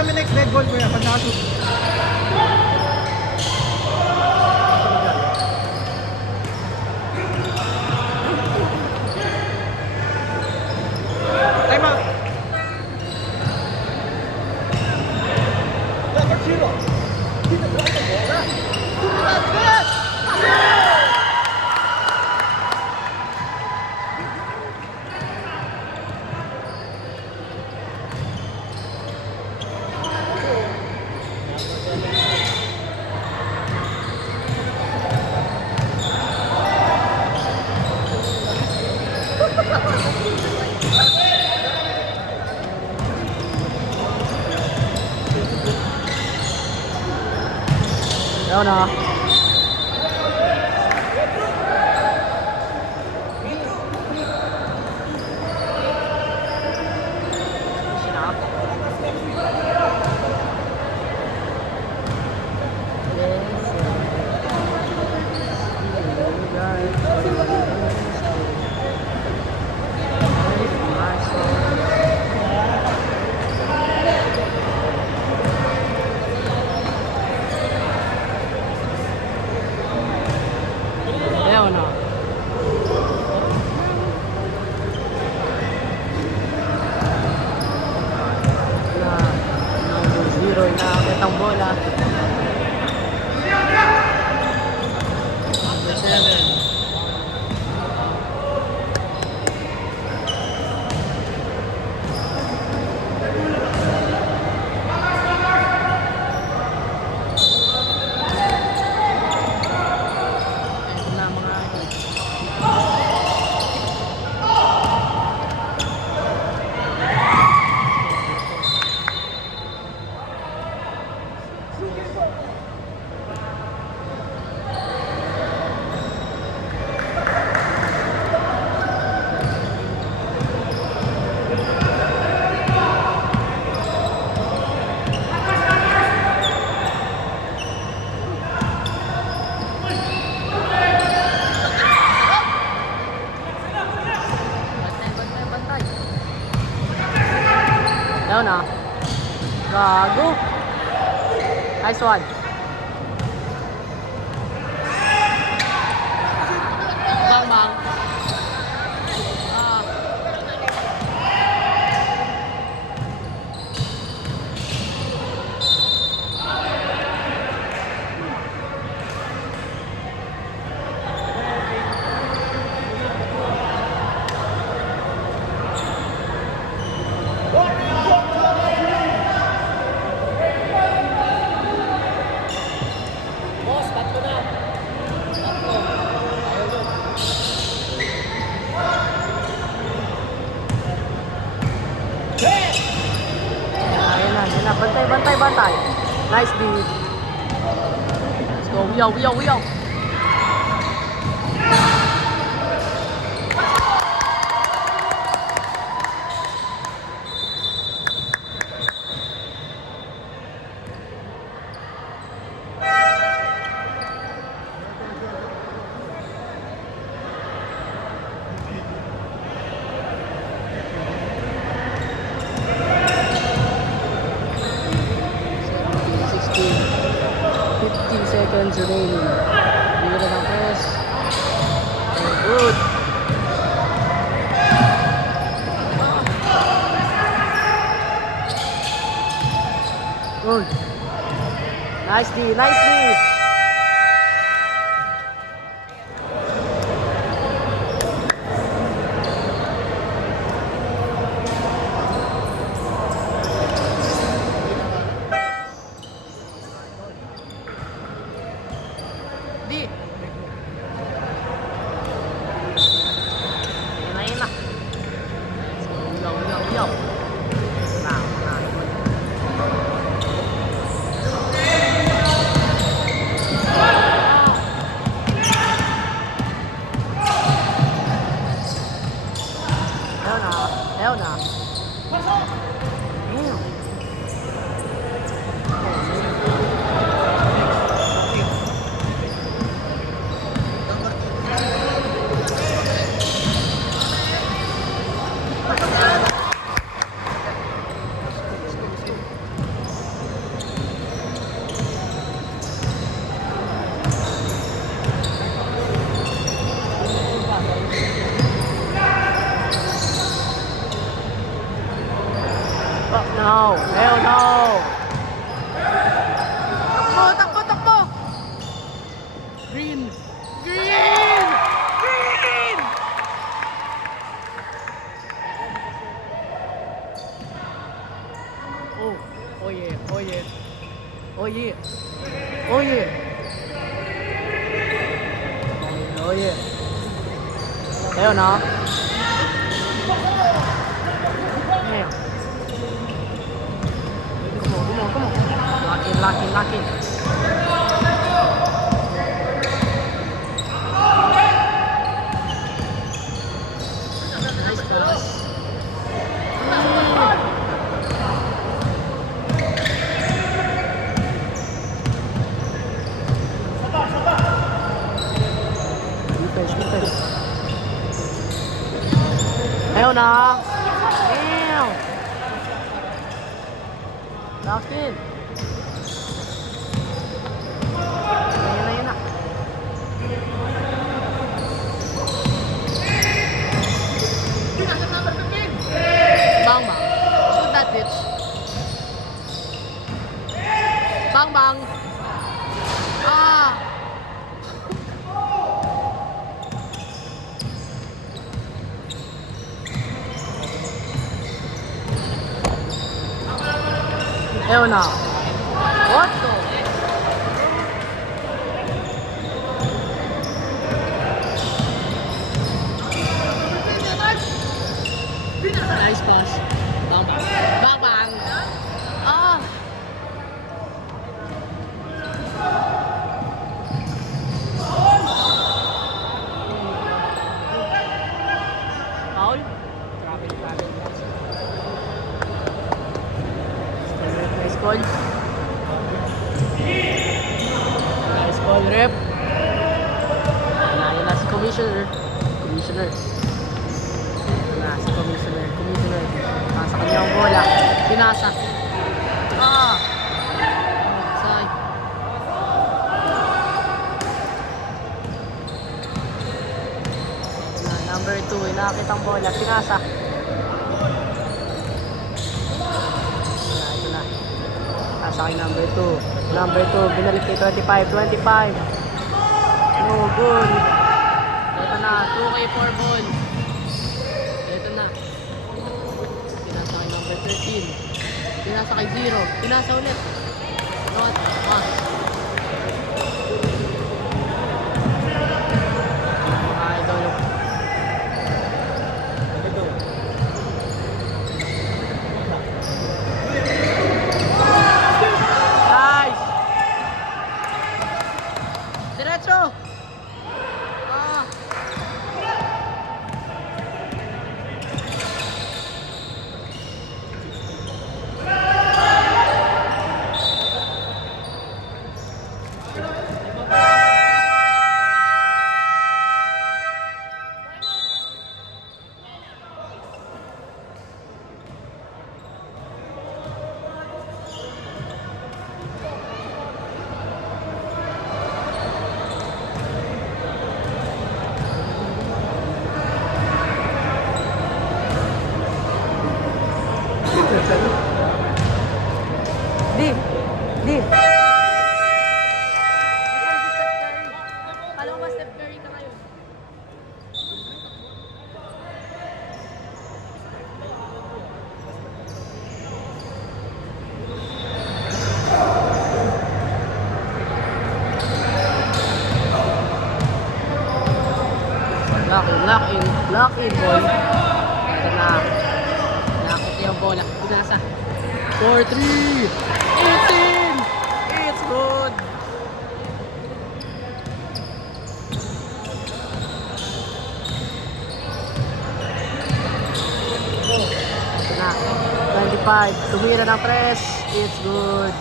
kami next red ball kuya pag nakashoot. Time out. Dapat zero. Dito ba ito bola? Ayun na. Snap. Ayun na. Zero na kitang bola. Number 7. Ito na mga bantay. Ayun na. Gago. Nice one. Bang bang. Ah. Boss, tatlo na. Tatlo. Ayun na. Bantay. Nice D. Let's go. We out. Seconds remaining. Bigyan ng press. Good. Good. Nice D. D. Ayun na. Yo. Ayun na. No. Hell no. Takbo. Green. Oh yeah. Hell no. Damn. Come on. Lock in. Sas. Defense. Ayaw na. Damn. Back spin. Ayun na. Bang bang. Shoot that bitch. Bang bang. Ah. Ayaw na. What the? Nice pass. Bang bang. Bang bang. Ah. Foul? Travel. Nice call. Nice call, rep. Nanalo na si Commissioner. Commissioner. Nasa kanya ang bola. Pinasa. Ah! Side. Number 2, inakit ang bola. Pinasa. Ito na. Nasa kay number 2. Number 2, binalik kay 25. No good. Ito na, 2K4 ball. Ito na. Pinasa kay number 13. Pinasa kay 0. Pinasa ulit. Not. Pass. Mga idol. Nice. Diretso. Ah. Di. Kala ko ba Steph Curry ka ngayon? Lock in, boy. Ito na. Nakakit yung bola. Pinasa. 4-3. It's in. It's good. Ito na. 25. Tumira ng press. It's good.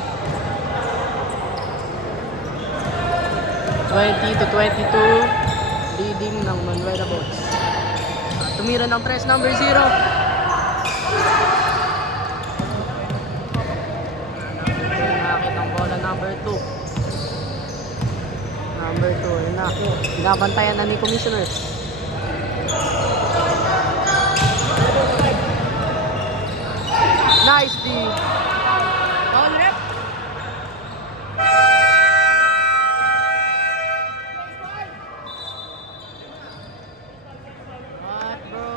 20-22. Leading ng Manuela Bots. Tumira ng press number 0. Nakakita ang bola number 2. Yun na. Binabantayan na ni Commissioner. Nice D. Foul rep. What, bro?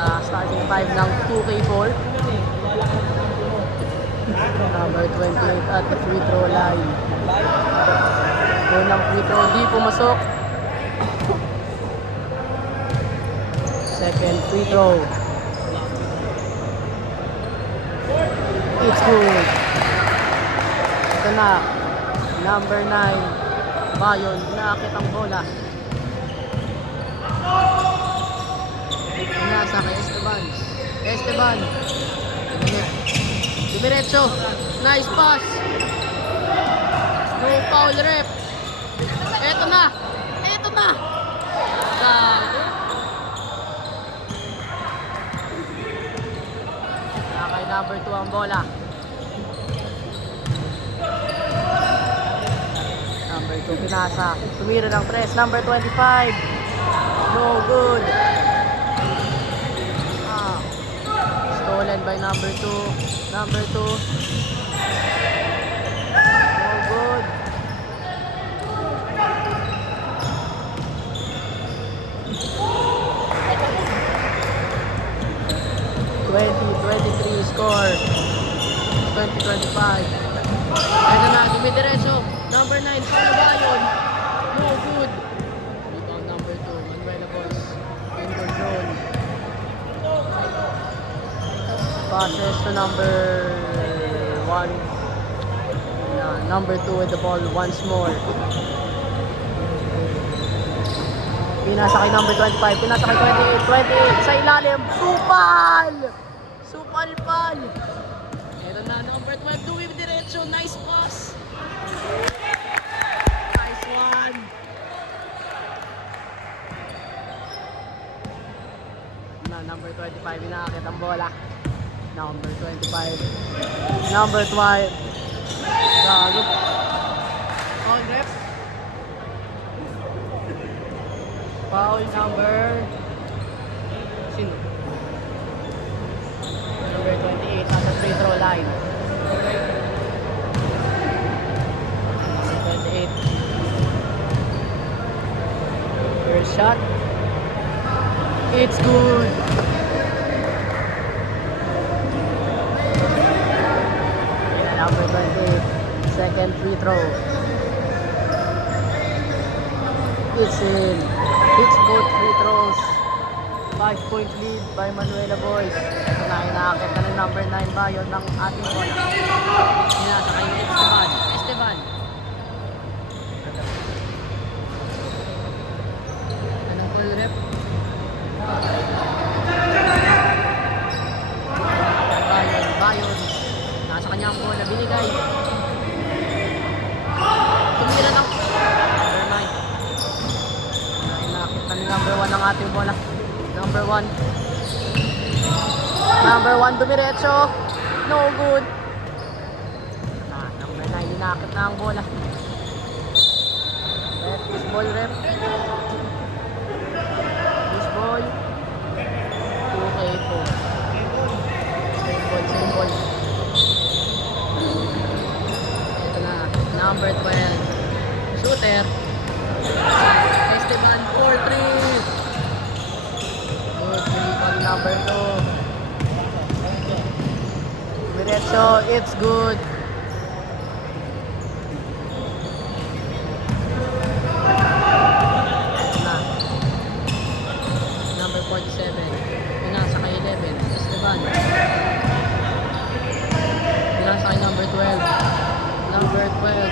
sa starting 5 ng 2K4. Number 28 at the free throw line. Unang free throw, di pumasok. Second free throw. It's good. Ito na. Number 9. Bayon, inaakit ang bola. Inasa kay Esteban. Esteban. Dumiretso. Nice pass. No foul rep. Eto na. Eto na. Gago. Kay number 2 ang bola. Number 2 pinasa. Tumira ng 3. Number 25. No good. Stolen by number 2. Number 2. No good. (20-23) score. 20-25. Ano na, dumidiretso. Number 9, Paulo Bayon. No good. Rebound number 2, Manuela Boys. In control. Passes to number 1. Number 2 with the ball once more. Pinasa kay number 25. Pinasa kay 28. Sa ilalim. Supal! Supal-pal! Ito na, number 12. Duwib diretso. Nice pass. Nice one. Number 25. Inaakit ang bola. Number 25. Number 12. Gago. On rep. Foul number... Sino? Number 28. Nasa free throw line. Number 28. First shot. It's good. Number 28, second free throw. It's in. Hits both free throws. 5-point lead by Manuela Boys. Ito na, inaakit na ng number 9 Bayon ng ating bola. Pinasa kay Esteban. Esteban. Anong full rep? Bayon. Nasa kanya ang bola, binigay. Tumira ng number 9. Nakita ni number 1 ang ating bola. Number 1. Number 1 dumiretso. No good. Number 9, inakit na ang bola. Rep, push ball rep. Push ball. 2K4. Same ball. Ito na, number 12. Shooter. Esteban, 4-3. Good, rebound number 2. Diretso, it's good. Ito na. Number 47. Pinasa kay 11. Esteban. Pinasa kay number 12. Number 12.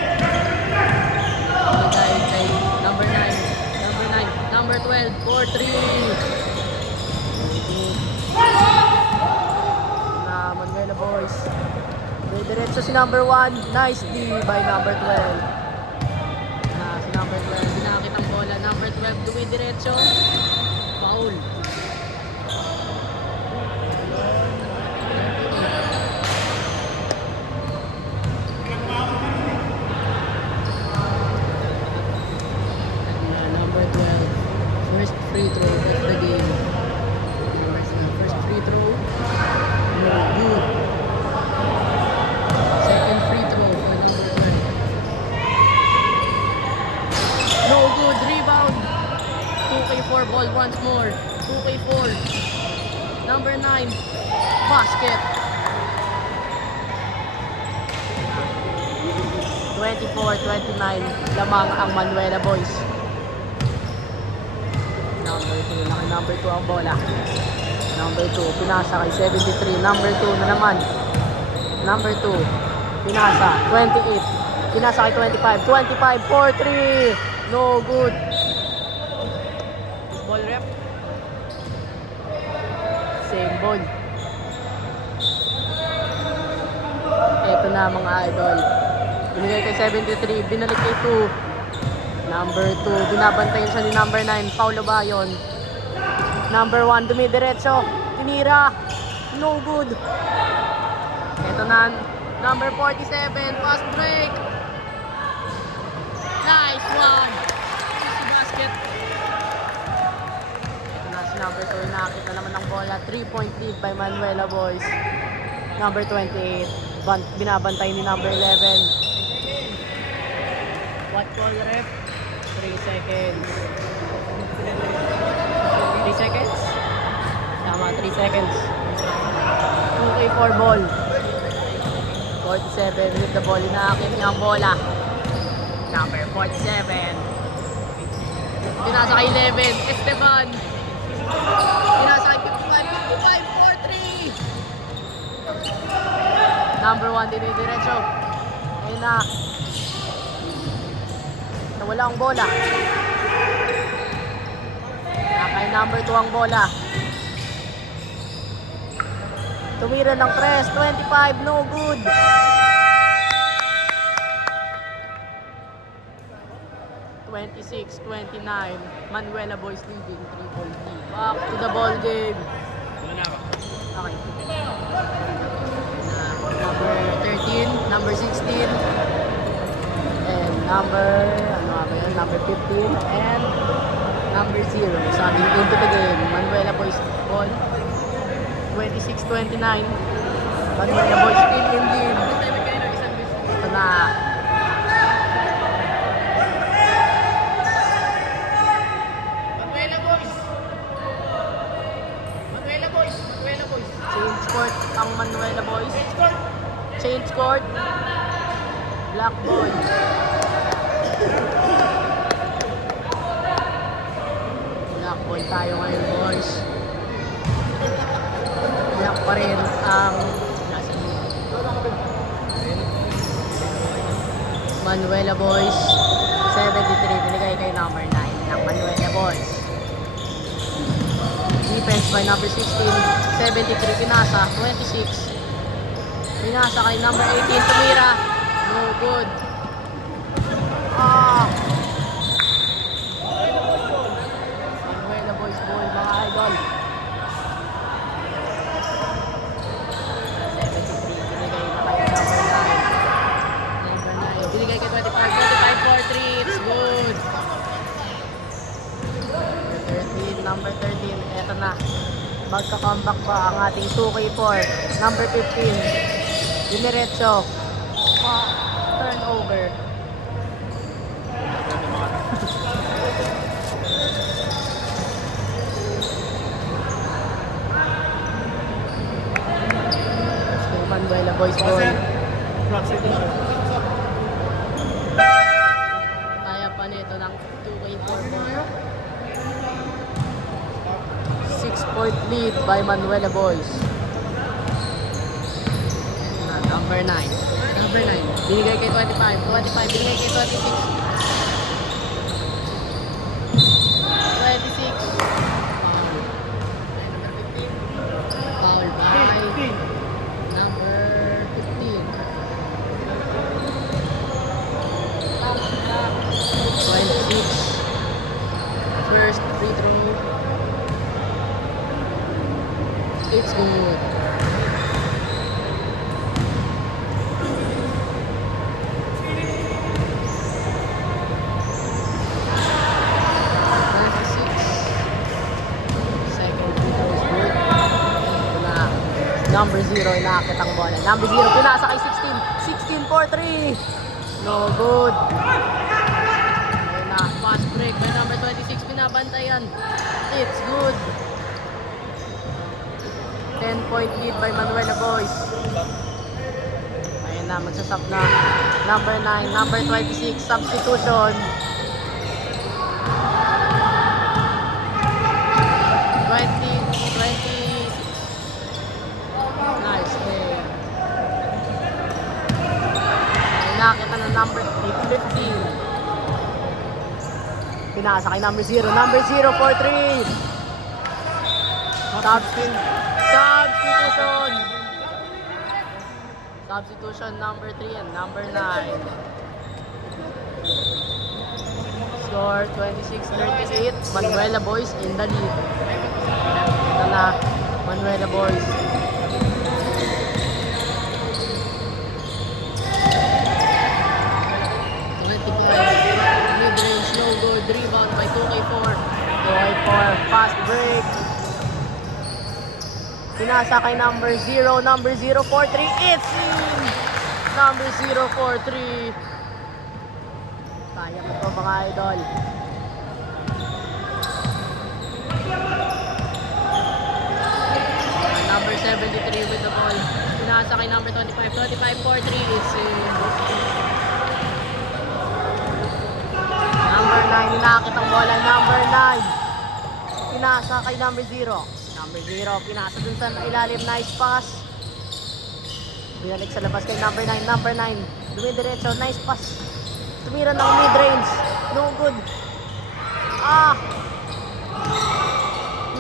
Pinagay kay number 9. Number 9. Number 12. 4-3. Na Manuela Boys. Diretso si number 1. Nice D by number 12. Si number 12. Binakit ang bola. Number 12. Dumidiretso. Foul. Number 12. First free throw of the game. First free throw. No good. Second free throw for number 12. No good. Rebound. 2K4 ball once more. Number 9, basket. 24-29, lamang ang Manuela Boys. Number 2, laki number 2 ang bola. Number 2, pinasa kay 73. Number 2 na naman. Number 2, pinasa, 28. Pinasa kay 25. 25, 4-3. No good. Ball rep. Same ball. Ito na mga idol. Binigay kay 73, binalik kay 2. Number 2, binabantayan siya ni number 9, Paulo Bayon. Number 1, dumidiretso, tinira, no good. Ito na, number 47, fast break. Nice one. Easy basket. Ito na si number 2, nakita naman ng bola, 3-point lead by Manuela Boys. Number 28, binabantay ni number 11. What call ref? 3 seconds. 3 seconds? Tama, 3 seconds. 2K4 ball. 47 with the ball. Inaakit niya ang bola. Number 47. Pinasa kay 11. Esteban. Pinasa kay 55. 4-3. Number 1 dinidiretso. Ayun na. Nawala ang bola. Kay number 2 ang bola. Tumira ng 3, 25, no good. 26-29, Manuela Boys leading 3-point lead. Back to the ball game. Okay. Number 13, number 16, and number 15, and number 0. Sabi into the game, Manuela Boys ball. 26-29, Manuela Boys still in lead. Ito na. Change court ang Manuela Boys. Change court. Black ball. Black ball tayo ngayon, boys. Black pa rin ang Manuela Boys. 73 binigay kay number 9 ng Manuela Boys. Defense by number 16, 73 pinasa, 26. Pinasa kay number 18, tumira. No good. Manuela Boys ball, mga idol. 73, binigay na kay number 9. Number 9, binigay kay 25, 4-3, it's good. Number 13, eto na. Magka-comeback pa ang ating 2K4. Number 15, diniretso. Turnover. Manuela Boys ball. Kaya pa nito ng 2K4 ball. 6-point lead by Manuela Boys. Number 9. Number 9. Binigay kay 25. 25. Binigay kay 26. 26. Foul by number 15. 26. First free throw. It's good. Second free throw is good. Ito na. Number 0, inaakit ang bola. Number 0, pinasa kay 16. 16 for 3. No good. Ayun na. Fast break by number 26. Binabantayan. It's good. 10-point lead by Manuela Boys. Ayan na, magsasub na. Number 9, number 26, substitution. 20. Nice play. Nakita na number 15. Pinasa kay number 0. Number 0 for 3. Substitution. Substitution number 3 and number 9. Score 26-38. Manuela Boys in the lead. Ito na, Manuela Boys. Mid-range, no good. Rebound by 2K4. 2K4, fast break. Pinasa kay number 0. Number 043. It's in! Number 043. Kaya mo to mga idol. Number 73 with the ball. Pinasa kay number 25. 25-43. It's in. Number 9, inakit ang bola. Number 9. Pinasa kay number 0. Number 0, pinasa dun sa ilalim. Nice pass. Binalik sa labas kay number 9. Number 9, dumidiretso. Nice pass. Tumira ng mid-range. No good.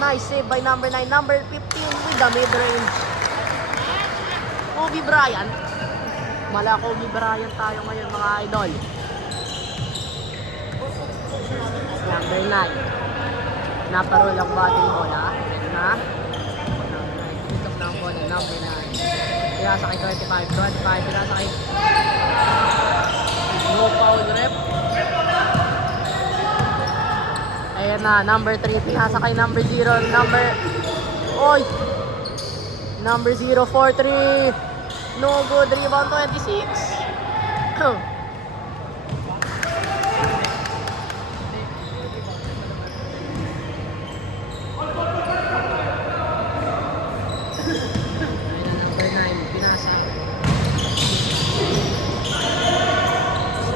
Nice save by number 9. Number 15 with the mid-range. Kobe Bryant. Mala Kobe Bryant tayo ngayon mga idol. Number 9. Naparol ang batting bola. Ito na. Pick up na ang bola. Number 9. Pinasa kay 25. 25. Pinasa kay... No foul rep. Ayan na. Number 3. Pinasa kay number 0. Oy! Number 043. No good. Rebound 26.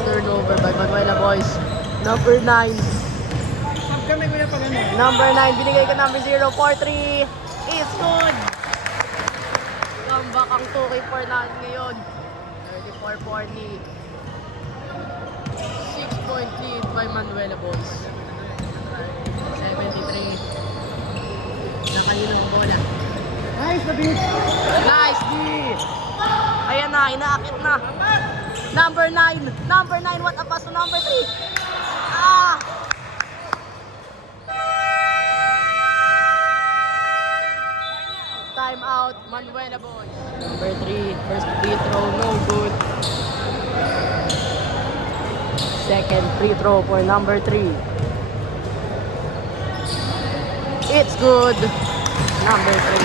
Turnover by Manuela Boys. Number 9. Sab kami kuya pag ano. Number 9. Binigay ka number 043. It's good. Comeback ang 2K4 natin ngayon. 34-40. 6-point lead by Manuela Boys. 73. Nakalino ang bola. Nice na beat. Nice D! Ayan na, inaakit na. Number 9. Number 9, what a pass to number 3. Time out, Manuela Boys. Number 3, first free throw, no good. Second free throw for number 3. It's good. Number 3.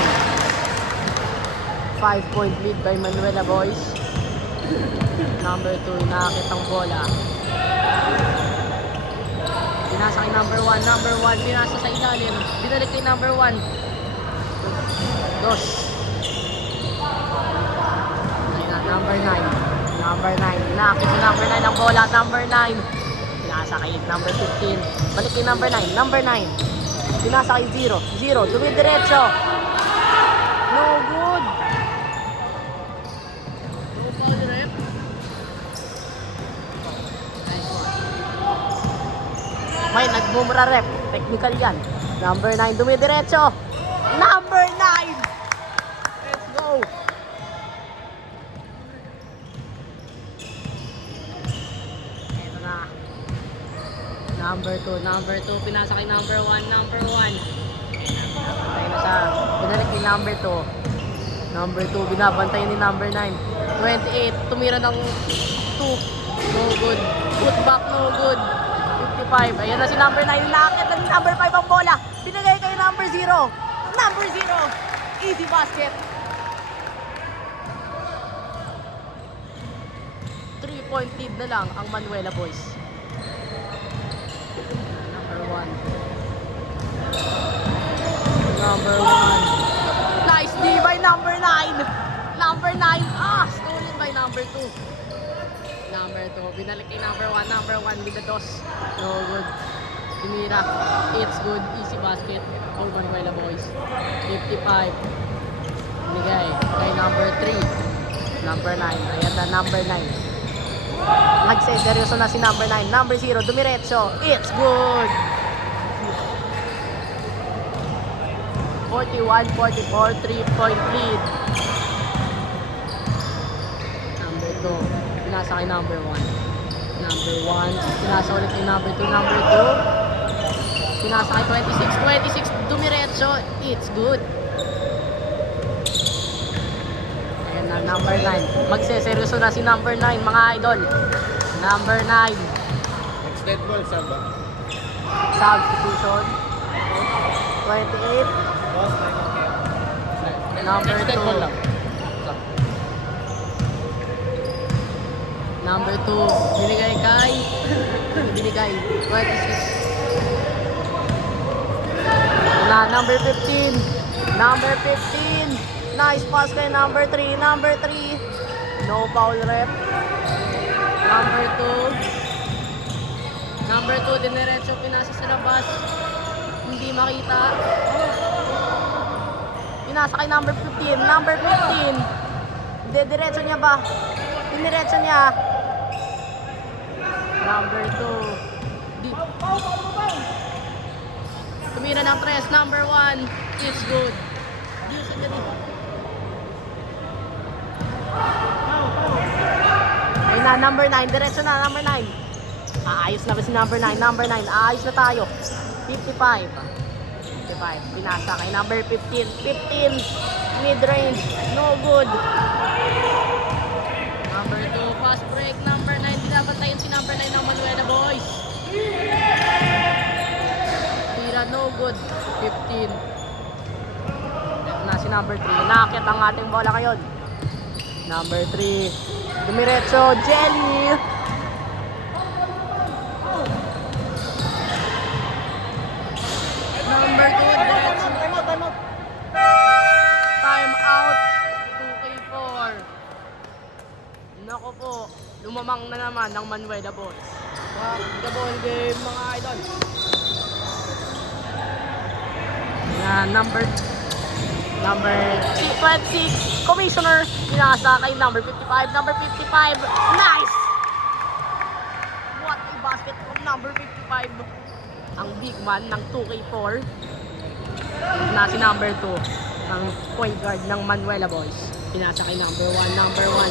5-point lead by Manuela Boys. Number 2, nakakit ang bola. Pinasa kay number 1. Number 1, pinasa sa ilalim. Binalik kay number 1. Dos. Ayun na, number 9. Number 9. Nakakit si number 9 ang bola. Number 9. Pinasa kay number 15. Balik kay number 9. Number 9. Pinasa kay 0. 0. Dumidiretso. No good. No foul rep. Nice one. May nagmumra rep. Technical yan. Number 9. Dumidiretso. Number 9. Let's go. Ito na. Number 2. Number 2. Pinasa kay number 1. Number 1. Bantay na siya. Binalik ni number 2. Number 2. Binabantay ni number 9. 28. Tumira ng 2. No good. Put back. No good. 55. Ayan na si number 9. Nakakit na ni number 5 ang bola. Binigay kay number 0. Number 0. Easy basket. 3-point lead na lang ang Manuela Boys. Number 1. Number 1. Nice D number 9. Number 9. Stolen by number 2. Number 2. Binalik kay number 1. Number 1 with the toss. No good. Tumira. It's good. Easy basket. All Manuela boys. 55. Binigay kay number 3. Number 9. Ayan na, number 9. Nagseseryoso na si number 9. Number 0. Dumiretso. It's good. 41-44, 3-point lead. Number 2, pinasa kay number 1. Number 1, pinasa ulit kay number 2. Number 2, pinasa kay 26. Dumiretso, it's good. Ayan na, number 9. Magseseryoso na si number 9, mga idol. Number 9. Extend ball, Saba. Substitution. 28. Boss, okay. Number Extend 2. ball lang. Number 2, binigay kay 26. Number 15. Number 15. Nice pass kay number 3. Number 3. No foul rep. Number 2. Number 2, diniretso pinasa sa labas. Hindi makita. Pinasa kay number 15. Number 15. Diretso niya ba? Diniretso niya. Number 2. Tumira ng 3. Number 1. It's good. Diyos ang ganito. Ayun na, number 9. Diretso na, number 9. Ayos na ba si number 9? Number 9. Ayos na tayo. 55. Pinasa kay number 15. 15. Mid-range. No good. Number 2. Fast break. Number 9. Binabantayan si number 9 ng Manuela boys. Tira. No good. 15. Ito na si number 3. Nakakit ang ating bola ngayon. Number 3. Dumiretso. Jelly. Number 2, diretso. Time out. 2K4. Nako po, lumamang na naman ng Manuela boys. The ball game, mga idol. Yan, number 26, Commissioner. Pinasa kay number 55. Number 55, nice! What a basket from number 55. Ang big man ng 2K4 na si number 2 ang point guard ng Manuela boys. Pinasa kay number 1. Number 1.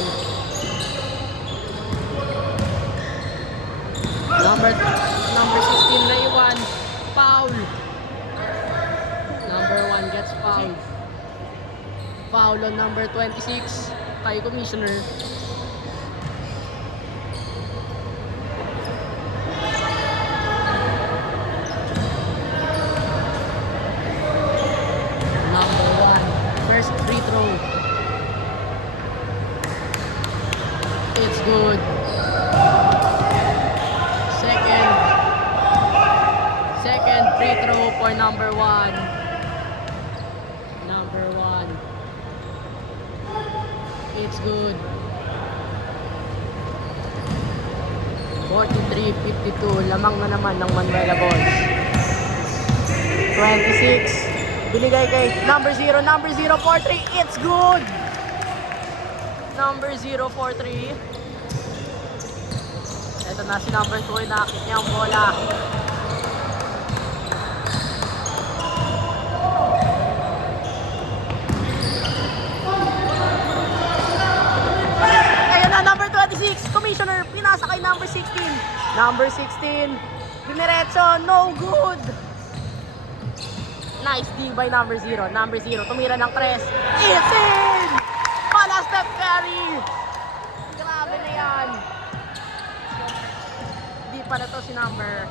Number 16 na iwan. Foul. Number 1 gets foul. Foul on number 26 kay Commissioner. First free throw. It's good. Second free throw for number 1. Number 1. It's good. 43-52. Lamang na naman ng Manuela boys. 26. Binigay kay number 0, 43, it's good! Number 043. Ito na si number 2, nakakit niya ang bola. Ayun na, number 26, Commissioner, pinasa kay number 16. Number 16, diniretso, no good! Nice D by number 0. Number 0, tumira ng 3. It's in! Pala Steph Curry! Grabe na yan. Di pa na to si number.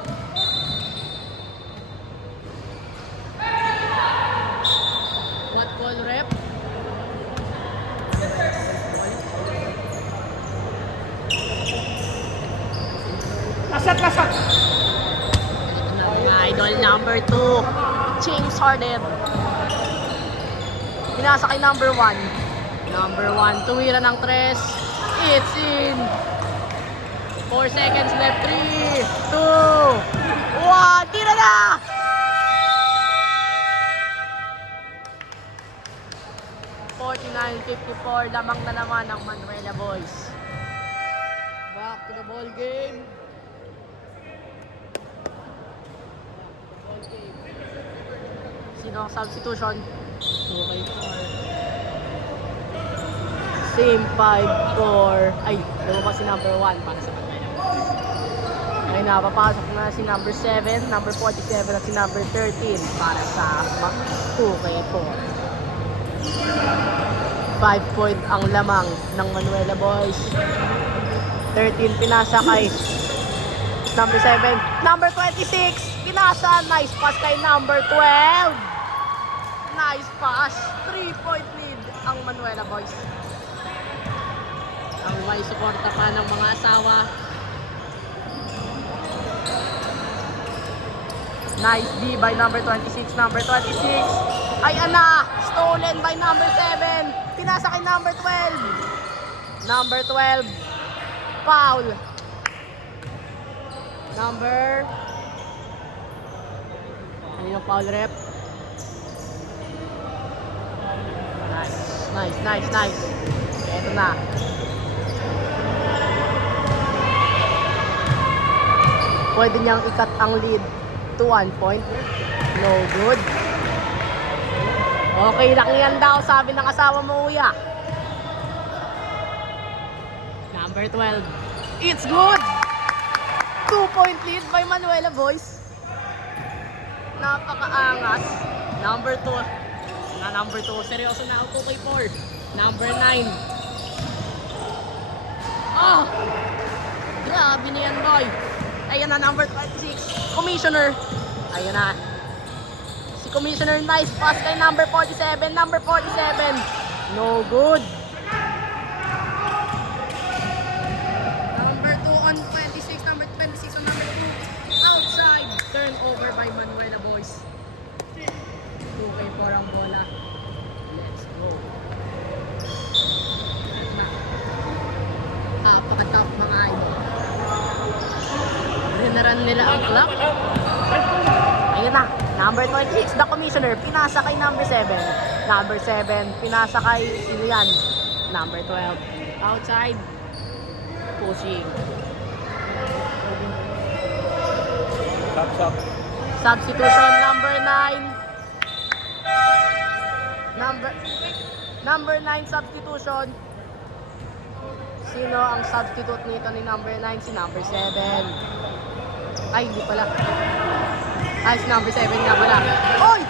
What call rep? Lasat! Ito na mga idol, number 2. James Harden. Pinasa kay number 1. Number 1, tumira ng 3. It's in. 4 seconds left. 3, 2, 1. Tira na! .49-54, lamang na naman ang Manuela Boys. Back to the ball game. Sino ang substitution? Okay, 4. Same 5-4. Ay, lumabas si number 1 para sa Manuela Boys. Ay, napapasok na si number 7, number 47 at si number 13 para sa 2K4. 5 point ang lamang ng Manuela Boys. 13 pinasa kay number 7. Number 26 pinasa. Nice pass kay number 12. Nice pass. 3-point lead ang Manuela Boys. Ang may suporta pa ng mga asawa. Nice D by number 26. Number 26 ay stolen by number 7. Pinasa kay number 12. Number 12. Foul. Number... Ano yung foul rep? Nice. Eto na. Pwede niyang ikat ang lead to 1 point. No good. Okay lang yan daw, sabi ng asawa mo, Uya. Number 12. It's good! 2-point lead by Manuela Boys. Napakaangas. Number 2. Number 2. Seryoso na ako kay 4. Number 9. Oh! Grabe na yan, boy. Ayan na, number 26. Commissioner. Ayan na. Commissioner, nice pass kay number 47. Number 47. No good. Number 2 on 26. Number 26 on number 2. Outside. Turnover by Manuela Boys. 2K4 ang bola. Let's go. Napaka-tough mga idol. Rinaran nila ang clock. Ayun na. Number 26, the Commissioner, pinasa kay number 7. Number 7, pinasa kay sino yan? Number 12. Outside. Pushing. Stop. Substitution, number 9. Number 9 substitution. Sino ang substitute nito ni number 9? Si number 7. Ay, hindi pala. Ay, si number 7 nga pala. Oy!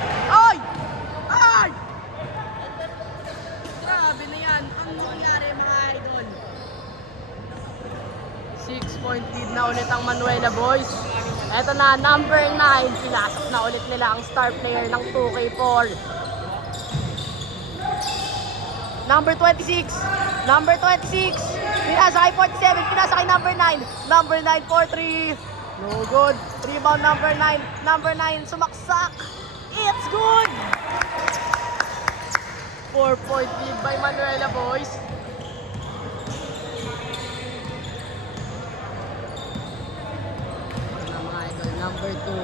Grabe na yan. Ang nangyari mga idol. 6-point lead na ulit ang Manuela Boys. Eto na, number 9. Pinasok na ulit nila ang star player ng 2K4. Number 26. Pinasa kay 47. Pinasa kay number 9. Number 9, 4-3. No good. Rebound number 9. Number 9 sumaksak. It's good. 4-point lead by Manuela Boys. Mga idol, number 2.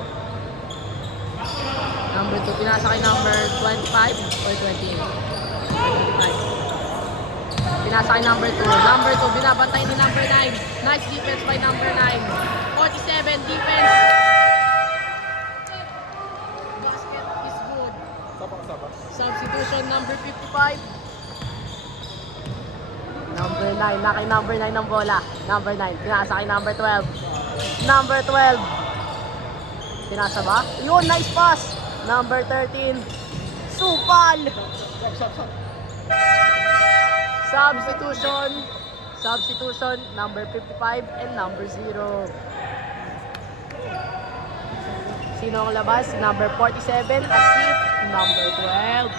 Number 2 pinasa kay number 25 or 28. 25. Pinasa kay number 2. Number 2 binabantay ni number 9. Nice defense by number 9. 47 defense. Basket is good. Saba. Substitution number 55. Number 9 na kay number 9 ng bola. Number 9 pinasa kay number 12. Number 12. Pinasa ba? Yun, nice pass. Number 13. Supal. Substitution number 55 and number 0. Sino ang labas? Number 47 at si number 12.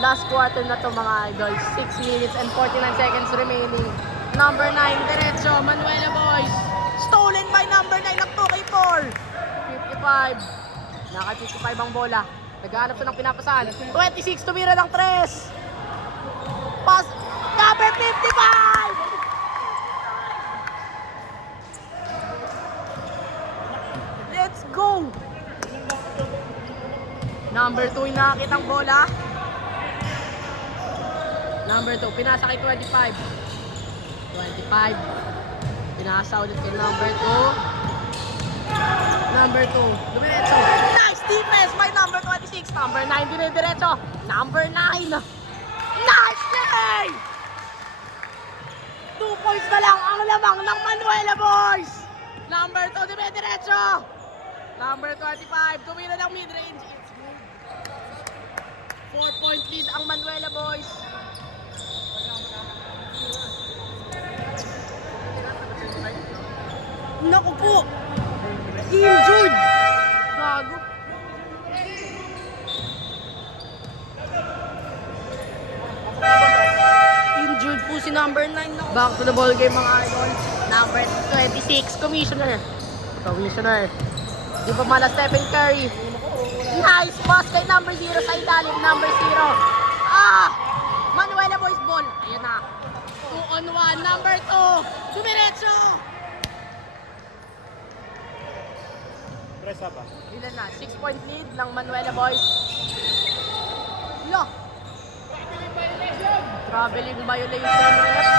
Last quarter na to mga idol. 6 minutes and 49 seconds remaining. Number 9, diretso, Manuela Boys. Stolen by number 9 ng 2K4. 55. Naka 55 ang bola. Naghahanap siya ng pinapasahan. 26, tumira ng 3. Pass, number 55! Let's go! Number 2, yung nakakitang bola. Number 2, pinasa kay 25. 25. Pinasa ulit kay number 2. Number 2, dumiretso. Nice defense by number 26. Number 9, dinidiretso. Number 9. Nice play! 2 points na lang ang lamang ng Manuela boys. Number 2, dinidiretso. Number 25, tumira ng mid-range. It's good. 4-point lead ang Manuela boys. Naku po! Injured! Gago. Injured po si number 9. Back to the ball game mga idol. Number 26, Commissioner. Commissioner. Di pa mala Stephen Curry. Nice pass kay number 0 sa ilalim. Number 0. Manuela boys ball. Ayan na. 2 on 1. Number 2. Dumiretso. Presa ba? Ilan na? 6-point lead ng Manuela boys. Lo! Traveling violation ref.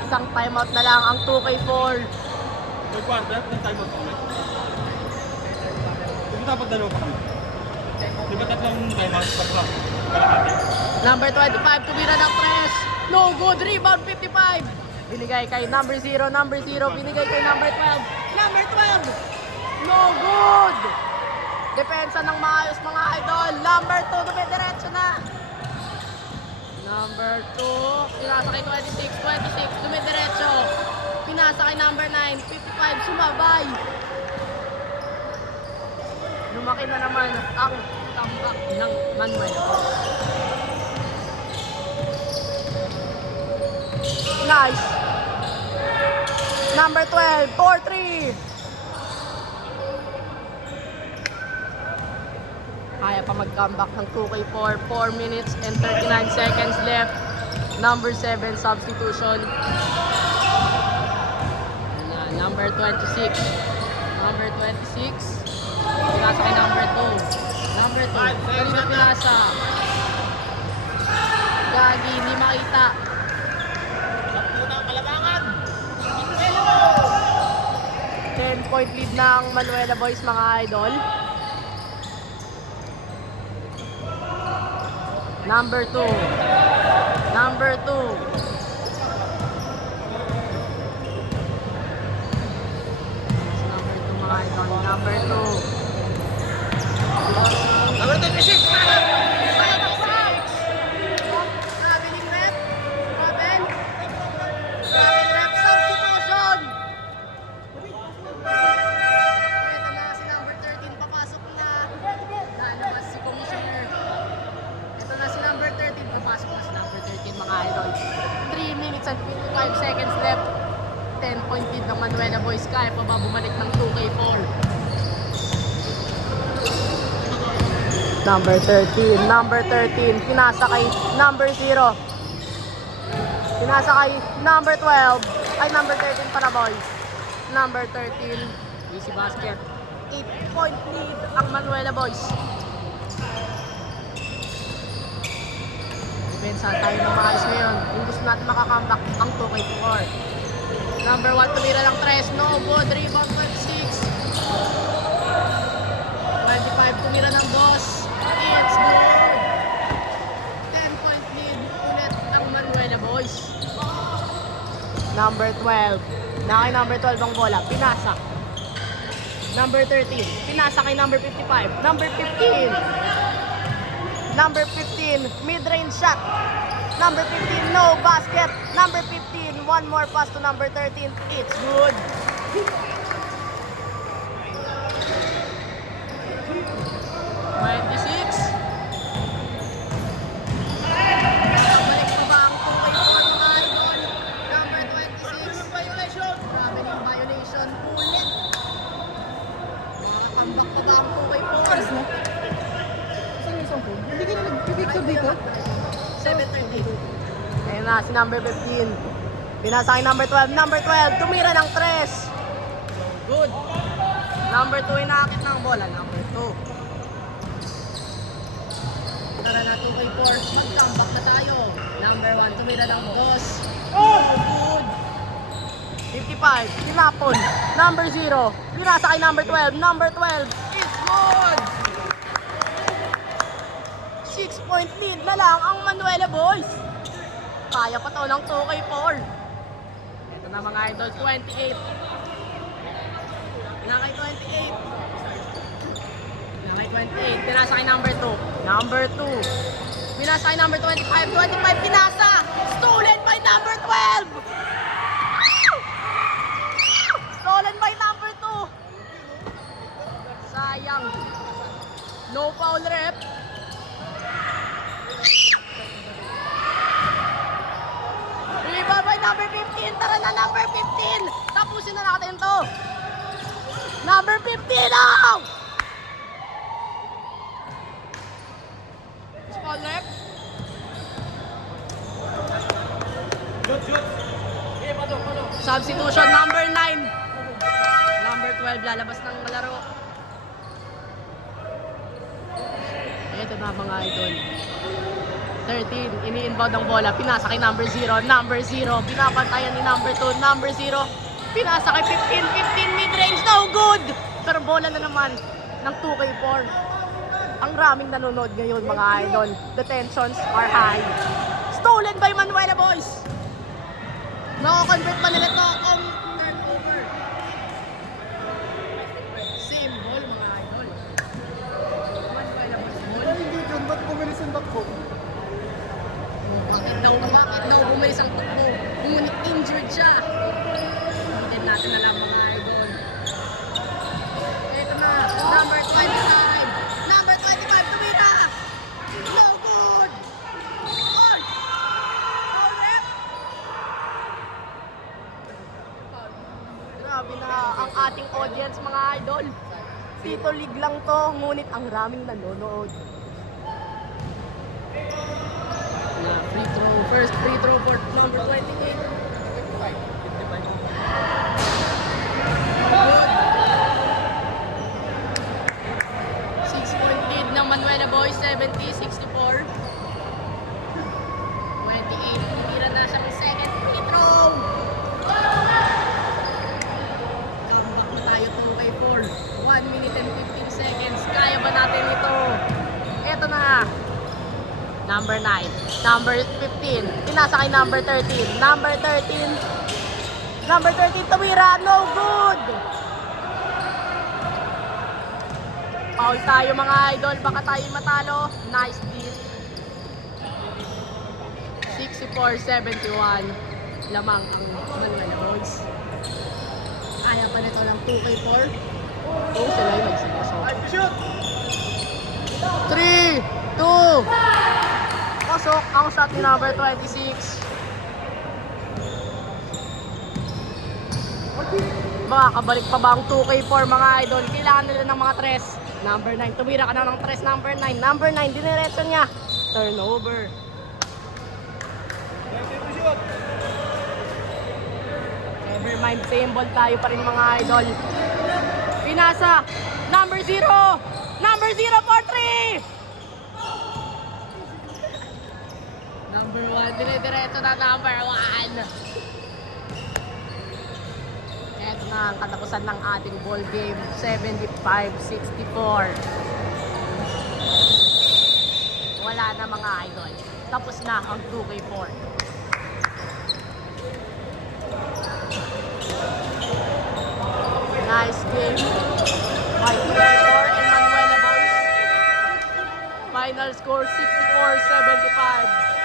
Isang timeout na lang ang 2K4. May quarter, ng time out kami. Hindi dapat dalawa pa kami. Di ba tatlong time out? Tatlo. Kalahati. Number 25, tumira ng 3. No good, rebound 55. Binigay kay number 0, binigay kay number 12. Number 12, no good. Depensa ng maayos mga idol. Number 2, dumidiretso na. Number 2, pinasa kay 26, dumidiretso. Pinasa kay number 9, 55, sumabay. Lumaki na naman ang comeback ng Manuel. Nice. Number 12, 4-3. Kaya pa mag-comeback ng 2K4. 4 minutes and 39 seconds left. Number 7, substitution. Number 26. Number 26. Pinasa kay number 2. Number 2. Kanina pinasa. Gagi, hindi makita. 10-point lead ng Manuela boys mga idol. Number 2. Number 2. Number 2 mga idol. Number 2. Number 26! Traveling rep. Traveling rep substitution. Ito na si number 13, papasok na. Lalabas si Commissioner. Ito na si number 13, papasok na si number 13 mga idol. 3 minutes and 55 seconds left. 10-point lead ng Manuela boys. Kaya pa ba bumalik ng 2K4? Number 13, pinasa kay number 0. Pinasa kay number 12. Ay, number 13 para boys. Number 13, easy basket. 8-point lead ang Manuela boys. Depensa tayo ng maayos ngayon. Yung gusto natin makakomeback ang 2K4. Number 1, tumira ng 3. No good, rebound 26. 25, tumira ng 2. It's good. 10-point lead ulit ang Manuela boys. Number 12. Na kay number 12 ang bola. Pinasa. Number 13. Pinasa kay number 55. Number 15. Number 15. Mid-range shot. Number 15. No basket. Number 15. One more pass to number 13. It's good. Balik pa ba ang 2K4 mga idol? Number 26. Traveling violation. Comeback na ba ang 2K4? Saan yung cellphone? Hindi ka na nag-picture dito? 7:30. Ayun na, si number 15. Pinasa kay number 12. Number 12, tumira ng 3. Good. Number 2, inaakit ng bola. Number 2. Tara na 2K4. Mag-comeback na tayo. Number 1, tumira ng 2. Good. 55, tinapon. Number 0, pinasa kay number 12. Number 12, it's good! 6-point lead na lang ang Manuela Boys. Kaya pa to ng 2K4. Ito na mga idol, 28. Nakay 28. Nakay 28, pinasa kay number 2. Number 2, pinasa kay number 25. 25, pinasa! Stolen by number 12! Stolen by number 2. Sayang. No foul rep. Rebound by number 15. Tara na number 15. Tapusin na natin to. Number 15 out. Foul rep. Substitution number 9. Number 12 lalabas ng laro. Ito na mga idol. 13, ini-inbound ang bola. Pinasa kay number 0. Number 0, binabantayan ni number 2. Number 0, pinasa kay 15. 15 mid-range, no good! Pero bola na naman ng 2K4. Ang raming nanonood ngayon mga idol. The tensions are high. Stolen by Manuela Boys. Nako-convert pa nila to ang turnover. Same ball mga idol. Manuela Boys ball. Pero hindi dyan, ba't bumilis yung takbo? Bakit daw bumilis ang takbo? Ngunit injured siya. Hintin natin na lang mga idol. Ito na, number 25. Number 25, tumira! No good! Foul! Foul rep! Grabe na ang ating audience mga idol. Tito League lang to, ngunit ang raming nanonood. Na free throw, first free throw for number 28. 6-point lead ng Manuela Boys, 70-64. 28, tira na siyang second free throw. Comeback na tayo 2K4. 1 minute and 15 seconds. Kaya ba natin ito? Ito na. Number 9. Number 15. Pinasa kay number 13. Number 13. Number 13, tumira. No good! Foul tayo mga idol. Baka tayo matalo. Nice deal. 64-71. Lamang ang Manuela Boys. Kaya pa nito ng 2K4. Oh, sila yung nagsigasaw. 3, 2, pasok ang shot ni number 26. Makakabalik pa ba ang 2K4 mga idol? Kailangan nila ng mga tres. Number 9, tumira ka na ng tres. Number 9, number 9, diniretso niya. Turnover. Never mind, same ball tayo pa rin mga idol. Pinasa, number 0. Number 0 for 3. Number 1, dire-diretso na number 1. Ito na ang katapusan ng ating ball game, 75-64. Wala na mga idol. Tapos na ang 2K4. Nice game by 2K4 and Manuela Boys. Final score 64-75.